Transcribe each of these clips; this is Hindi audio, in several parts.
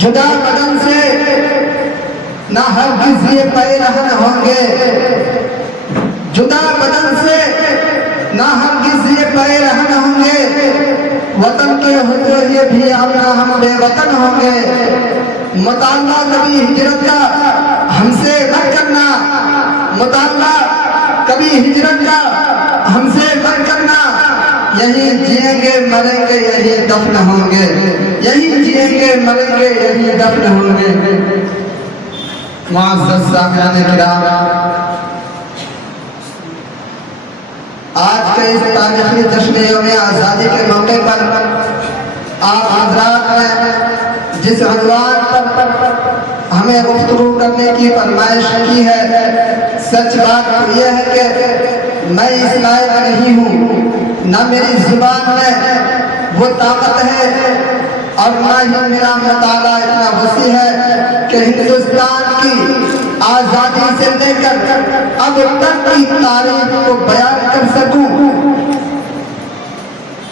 जुदा बदन से ना हरगिज़ ये पैरहन होंगे जुदा बदन से ना हरगिज़ ये पैरहन होंगे वतन के होते हुए भी हम बेवतन होंगे मुताल्ला कभी हिजरत का हमसे मत करना मुताल्ला कभी हिजरत का हमसे मत करना यही जिएंगे मरेंगे यही दफन होंगे यही जिएंगे मरेंगे यही दफन होंगे मुअज़्ज़ज़ सामिईन किराम आज के इस तारीखी जश्न यौम आज़ादी के मौके पर आप हज़रात ने जिस अनवान पर हमें गुफ्तगू करने की फरमाइश की है सच बात तो यह है कि मैं इस लायक नहीं हूँ न मेरी जुबान में वो ताकत है और न ही मेरा मुताला इतना वसी है कि हिंदुस्तान की आज़ादी से लेकर अब तक की तारीख को बयान कर सकूं।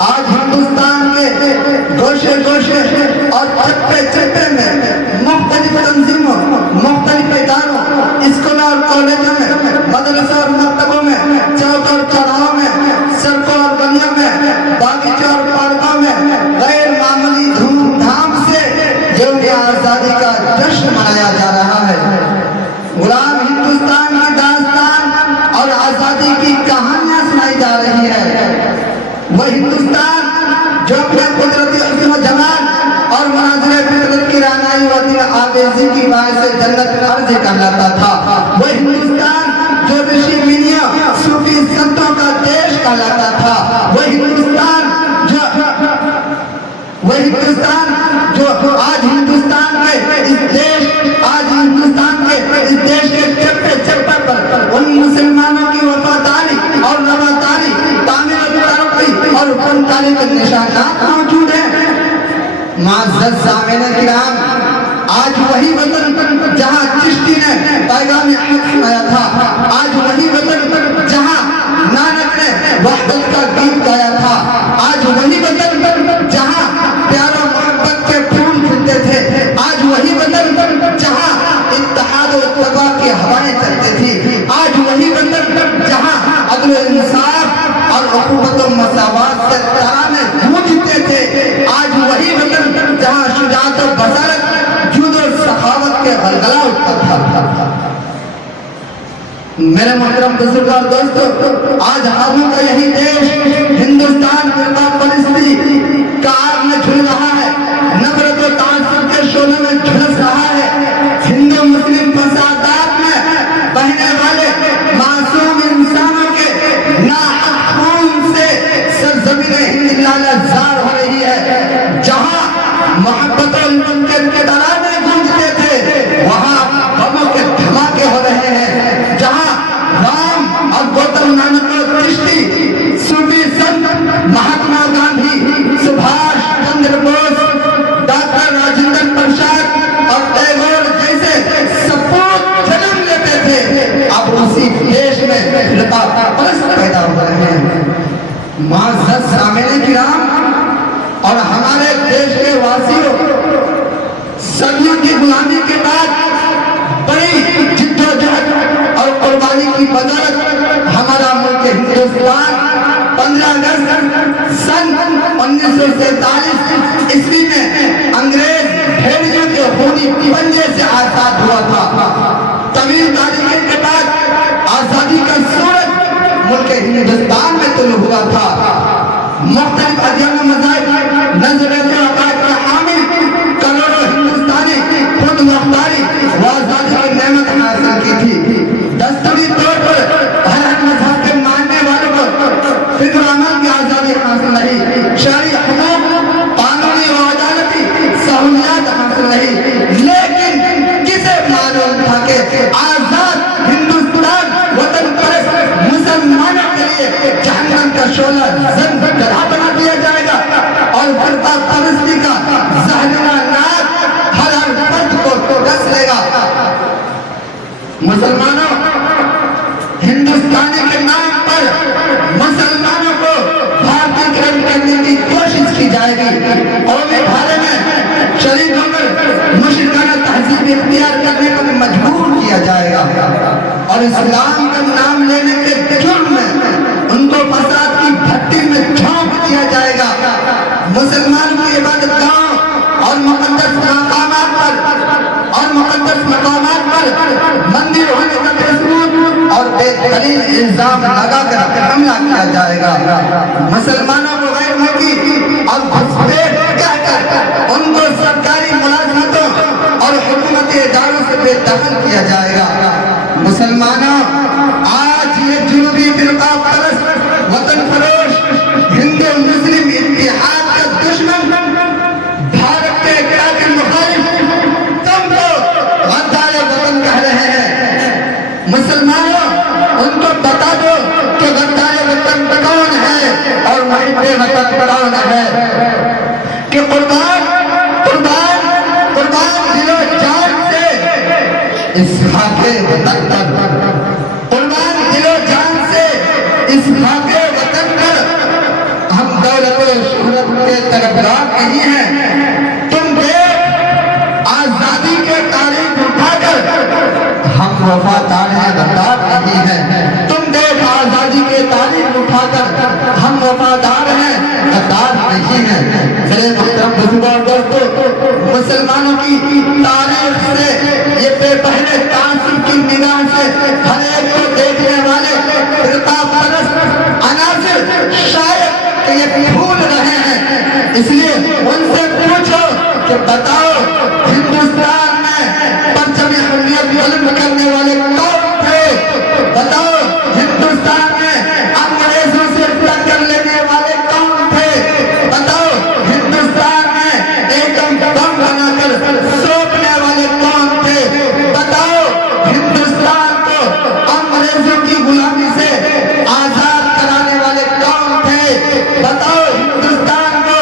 आज हिंदुस्तान के गोशे गोशे और चप्पे चप्पे में मुख्तलिफ तंजीमों मुख्तलिफ इदारों स्कूलों और कॉलेजों में मदरसों और मकतबों में चौक और चौराहों में सड़कों और गलियों में बागीचों और पार्कों में गैर मामूली धूमधाम से यौम आज़ादी का जश्न मनाया जा रहा है। गुलाम हिंदुस्तान की दास्तान और आज़ादी की कहानियां सुनाई जा रही है। वह हिंदुस्तान जो अपने कुदरती हुस्न व जमाल और मनाज़िर फितरत की रानाई व दिल आवेज़ी की बात से जन्नत अर्ज़ कहलाता था। वह हिंदुस्तान जो ऋषि मुनियों सूफी संतों का देश कहलाता था। वह हिंदुस्तान जो आज हिंदुस्तान के इस देश के चप्पे चप्पे पर उन मुसलमानों की वफादारी और रवादारी तामीर तरक्की और फनकारी के निशानात मौजूद हैं। मुअज़्ज़ज़ सामिईन किराम आज वही वतन जहां चिश्ती ने पैगाम अहमद सुनाया था आज वही वतन जहां नानक ने वहदत का गीत गाया था आज वही वतन जहां प्यारा मोहब्बत के फूल खिलते थे आज वही वतन जहां इत्तेहाद और इत्तबा की हवाएं चलती थी आज वही वतन जहां अदल इंसाफ और उखुवत और मसावत से तराने गूंजते थे आज वही वतन जहां शुजाअत और बसारत जुद और सखावत के गलगला उठता था। मेरे मोहतरम बुजुर्ग और दोस्तों आज हाथों का यही देश हिंदुस्तान फिरका परिस्थिति का आग में झुल रहा है नफरत और तासुब के शोले में झुलस रहा है हिंदू मुस्लिम फसादात में बहने वाले मासूम इंसानों के नाहक खून से सरजमीन हिंद लालजार हो रही है। जहां मोहब्बत और उनके तराने गूंजते थे वहां बमों के धमाके हो रहे हैं। जहां राम और गौतम नानक चिश्ती सूफी संत महात्मा गांधी सुभाष चंद्र बोस डॉक्टर राजेंद्र प्रसाद और टैगोर जैसे सपूत जन्म लेते थे अब उसी देश में फिरका परस्त पैदा हो रहे हैं। मुअज़्ज़ज़ सामिईन किराम और हमारे देश के वासियों सदियों की गुलामी के बाद बड़ी जिद्दोजहद और कुर्बानी की बदौलत हमारा मुल्क हिंदुस्तान 15 अगस्त सन 1947 ईस्वी में अंग्रेज भेड़ियों के खूनी पंजे से आजाद हुआ था। तवील तारीख के बाद आजादी का सूरज मुल्क हिंदुस्तान में तुलू हुआ था। मुख्तलिफ अदयान मज़ाहिब नज़रियात और अक़ाइद के हामिल करोड़ों हिंदुस्तानी खुद मुख्तारी व आज़ादी की नेमत हासिल की थी। दस्तूरी तौर पर हर मज़हब के मानने वालों को फिक्र अमल की आज़ादी हासिल नहीं शरई हुकूक जाएगी। कौमी धारे में शरीक होकर मुश्रिकाना तहजीब इख्तियार करने पर मजबूर किया जाएगा और इस्लाम का नाम लेने के जुर्म में उनको फसाद की भट्टी में झोंक दिया जाएगा। मुसलमानों की इबादत गांव और मुकद्दस मकामात पर मंदिर होने का सबूत और बेदलील इल्जाम लगाकर हमला किया जाएगा। मुसलमानों को गैर मुल्की और घुसपैठ कहकर उनको सरकारी मुलाजमतों और हुकूमती इदारों से बेदखल किया जाएगा। मुसलमानों, आज ये जुनूबी फिरका परस्त वतन फरोश हिंदू मुस्लिम इत्तेहाद का दुश्मन भारत के कातिल मुखालिफ तुमको गद्दार वतन कह रहे हैं। मुसलमानों, उनको बता दो कि गद्दार वतन कौन है और मुहिब्बे वतन कौन है, कि कुर्बान कुर्बान कुर्बान दिलो जान से इस खाके वतन पर, कुर्बान दिलो जान से इस खाके वतन पर। हम दौलत और शोहरत के तरफदार नहीं हैं। तुम देख आजादी के तारीख उठाकर हम वफादार हैं, गद्दार नहीं हैं। तुम देख आजादी के तारीख उठाकर हम वफादार हैं, गद्दार नहीं हैं। मेरे मोहतरम बुजुर्गों और दोस्तों, मुसलमानों की तारीख से ये बेपहले तासुब की निगाह से हर एक को देखने वाले फिरका परस्त अनासिर शायद कि ये भूल रहे हैं। इसलिए उनसे पूछो कि बताओ हिंदुस्तान में परचम हुर्रियत बुलंद करने वाले कौन थे? बताओ हिंदुस्तान में अंग्रेजों से टक्कर लेने वाले कौन थे? बताओ हिंदुस्तान में एकदम बम बनाकर सौंपने वाले कौन थे? बताओ हिंदुस्तान को अंग्रेजों की गुलामी से आजाद कराने वाले कौन थे? बताओ हिंदुस्तान को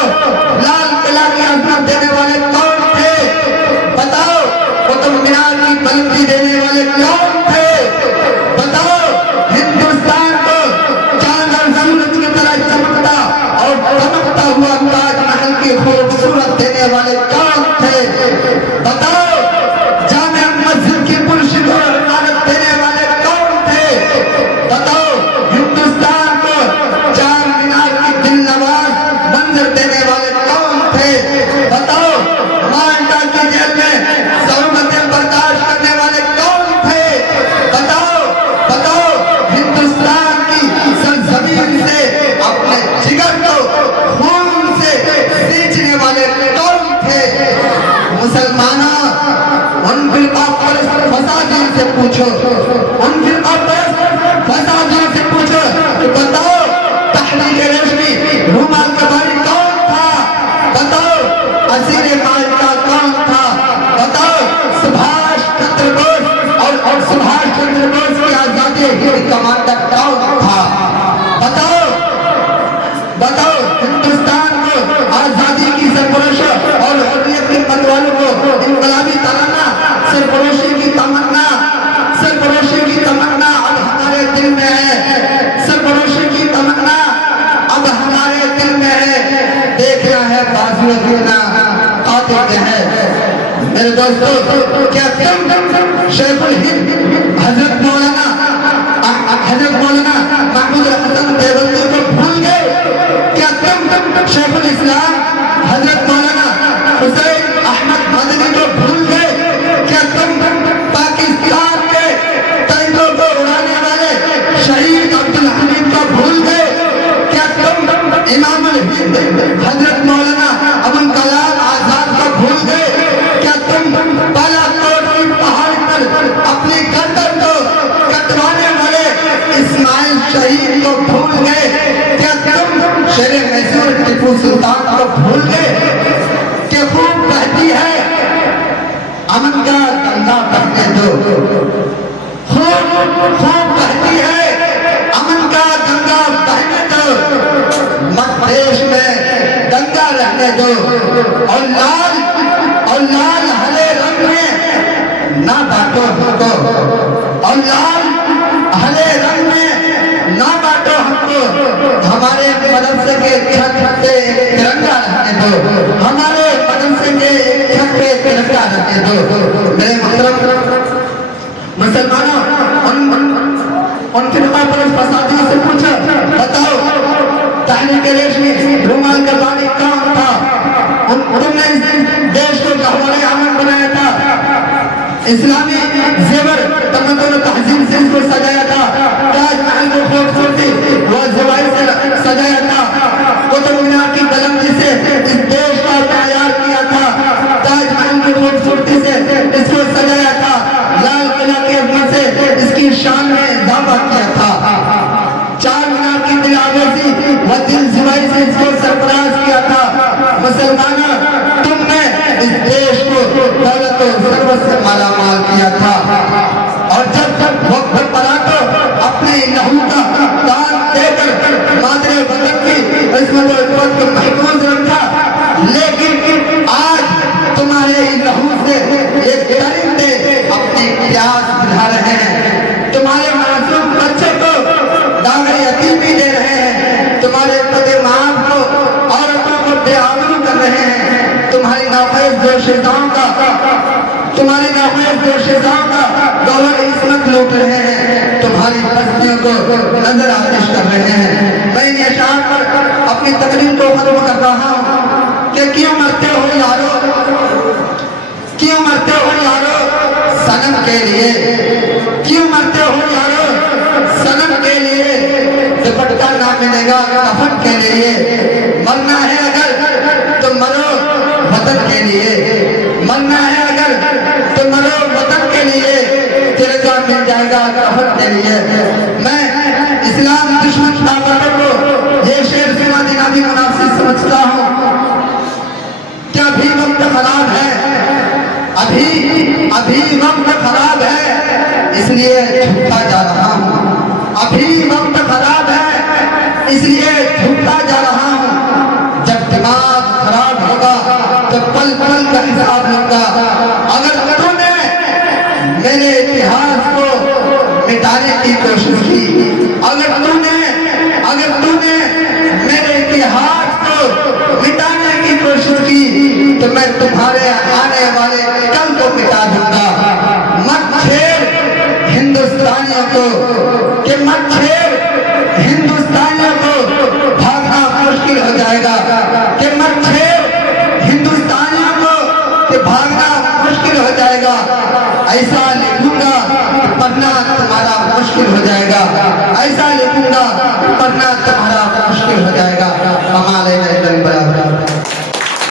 लाल किला की अजमत देने वाले कौन थे? बताओ कुतुब मीनार की बुलंदी देने वाले कौन थे? बताओ हिंदुस्तान को चांद और सूरज की तरह चमकता और चमकता हुआ ताजमहल की खूबसूरत देने वाले कौन थे? बताओ जामे मस्जिद की पुरशिकोर इमारत देने वाले कौन थे? बताओ हिंदुस्तान को चार मीनार की दिलनवाज मंजर देने वाले कौन थे? बताओ माल्टा की जेल में ज़रूरतें बर्दाश्त करने वाले कौन थे? बताओ बताओ हिंदुस्तान की सरजमीन से अपने जिगर को खून से सींचने वाले कौन थे? मुसलमानों, उन फिरका परस्त फसादियों से पूछो, उन फिरका परस्त फसादियों से पूछो कि बताओ तहरीक रेशमी रूमाल का भाई कौन था? बताओ असीर माल्टा कौन था? बताओ सुभाष चंद्र बोस और सुभाष चंद्र बोस की आजादी हिंद कमांडर कौन था? बताओ बताओ हिंदुस्तान को आजादी की सरफरोश और हुर्रियत के मतवालों को इनकलाबी तमन्ना, सरफरोशी की तमन्ना, सरफरोशी की तमन्ना अब हमारे दिल में है। सरफरोशी की तमन्ना अब हमारे दिल में है। देखना है बाजू गिरना कातिल है। मेरे दोस्तों, क्या तुम शेखुल हिंद हजरत मौलाना महमूद हसन देवबंदी को भूल गए? क्या तुम शेखुल इस्लाम हजरत मौलाना हुसैन अहमद मदनी को भूल गए? क्या तुम पाकिस्तान के टैंकों को उड़ाने वाले शहीद अब्दुल हमीद को भूल गए? क्या तुम इमामुल हिंद हजरत मौलाना अबुल कलाम आजाद को भूल गए? क्या तुम बालाकोट की पहाड़ पर अपनी गर्दन को कटवाने वाले इस्माइल शहीद को भूल गए? क्या तुम शेरे मैसूर टीपू सुल्तान को भूल गए? कि खूब बहती है अमन का गंगा बहने दो, खूब खूब बहती है अमन का गंगा बहने दो, मत देश में गंगा रहने दो। और लाल हरे रंग में ना बांटो हमको, और लाल हरे रंग में ना बांटो हमको। हमारे मदरसे के छत पे तिरंगा रहने दो। दो, हमारे मदरसे के छत पे तिरंगा रखने दो। मेरे मोहतरम मुसलमानों, उन फिरका परस्त फसादियों से पूछा, बताओ तहरीक रेशमी रुमाल का बानी कौन था? तुमने इस देश को गहवरे अमन बनाया था, इस्लामी जेवर तमद्दुन तहजीब से इसको सजाया था, ताजमहल को खूबसूरती व ज़वाइद से सजाया था, कुतुब मीनार की बुलंदी से इस देश का तैयार किया था, ताजमहल की खूबसूरती से इसको सजाया था, लाल किला की अजमत से इसकी शान में इजाफा किया था, चार मीनार की दिलावेजी व दिल ज़वाइद से इसको सरफराज किया था। मुसलमानों, तुमने इस देश को दौलत और सर्वत से मालामाल किया था, और जब वक्त पड़ा तो अपने लहू का दान देकर मादरे वतन की इस्मत और इज्जत को महफूज रखा। लेकिन आज तुम्हारे लहू से एक दरिंदे अपनी प्यास बुझा रहे हैं, तुम्हारे मासूम बच्चों को दागरे यतीमी दे रहे हैं, तुम्हारे पति माँ को औरतों को बेआबरू कर रहे हैं, तुम्हारी नाफैज दोशीज़ाओं का गौहर इस्मत लूट रहे हैं, तुम्हारी बस्तियों को नजर आतिश कर रहे हैं। मैं इन अशार पर अपनी तकरीर को खत्म कर रहा हूँ कि क्यों मरते हो यारो, क्यों मरते हो यारो सनम के लिए, क्यों मरते हो यारो सनम के लिए, दुपट्टा ना मिलेगा कफन के लिए, मरना है अगर तो मरो वतन के लिए, मरना है अगर तो मरो वतन के लिए, तिरंगा मिल जाएगा कफन के लिए। मैं इस्लाम दुश्मन ताकतों को ये शेर सुना देना भी मुनासिब समझता हूँ। क्या अभी वक्त खराब है, अभी वक्त खराब है इसलिए झुकता जा रहा हूँ, अभी वक्त खराब है इसलिए झुकता जा रहा हूँ। जब दिमाग खराब होगा तो पल पल का हिसाब लूंगा। अगर तूने मेरे इतिहास को मिटाने की कोशिश की, अगर तूने मेरे इतिहास को मिटाने की कोशिश की तो मैं तुम्हारे आने वाले कल को मिटा दूंगा। मत छेड़ हिंदुस्तानियों को, कि मत छेड़ हिंदुस्तानियों को, भागना मुश्किल हो जाएगा, कि मत छेड़ हिंदुस्तानियों को, कि भागना मुश्किल हो जाएगा। ऐसा लिखूंगा पढ़ना तुम्हारा मुश्किल हो जाएगा, ऐसा लिखूंगा पढ़ना तुम्हारा मुश्किल हो जाएगा। हमारे